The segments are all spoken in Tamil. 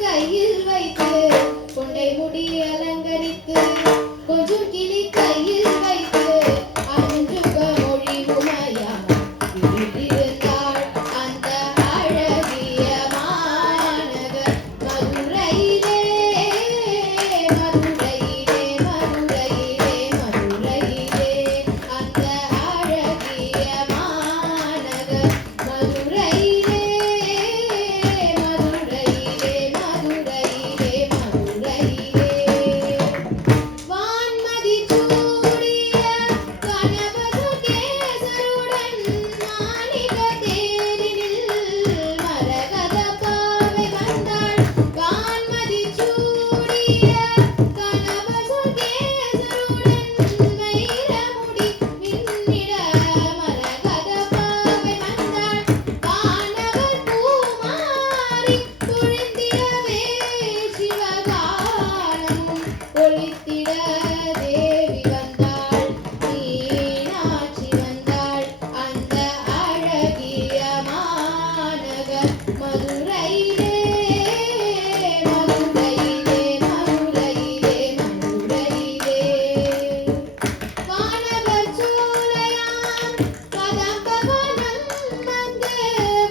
கையில் வைத்து கொண்டை முடி அலங்கரித்து கொஞ்சம் கிளி கையில் வைத்து அஞ்சுக மொழி உமையாம் இருந்தாள் அந்த அழகிய மாநகர் மதுரையிலே மதுரையிலே மதுரையிலே மதுரையிலே அந்த அழகிய மாநகர் மதுரையிலே மதுரையிலே மதுரையிலே மதுரையிலே வான்மதி சூடிய கனகசுகேசருடன் மாணிக தேரினில் மரகத பாவை வந்தாள் வான்மதி சூடிய கனகசுகேசருடன் வைரமுடி மின்னிட மரகத பாவை வந்தாள் வானவர் பூமாரி பொழிந்திடவே சிவகானம் ஒளித்திட தேவி வந்தாள் மீனாட்சி வந்தாள் அந்த அழகிய மாநகர் மதுரையிலே மதுரையிலே மதுரையிலே மதுரையிலே வானவர் சோலையாம் கதம்பவனம் வந்து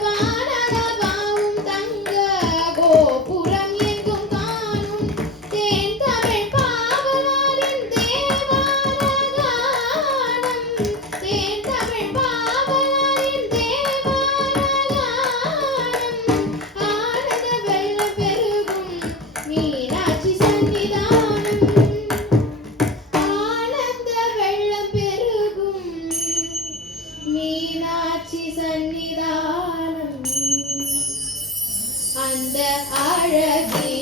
வானரவாவும் தங்க கோபுரம் எங்கும் காணும் தேன் தமிழ் பாவலரின் தேவாரகானம் தேன் தமிழ் பாவலரின் தேவாரகானம் ஆனந்த வெள்ளம் பெருகும் மீனாட்சி சன்னிதானம் ஆனந்த வெள்ளம் பெருகும் மீனாட்சி சன்னிதானம் அந்த அழகிய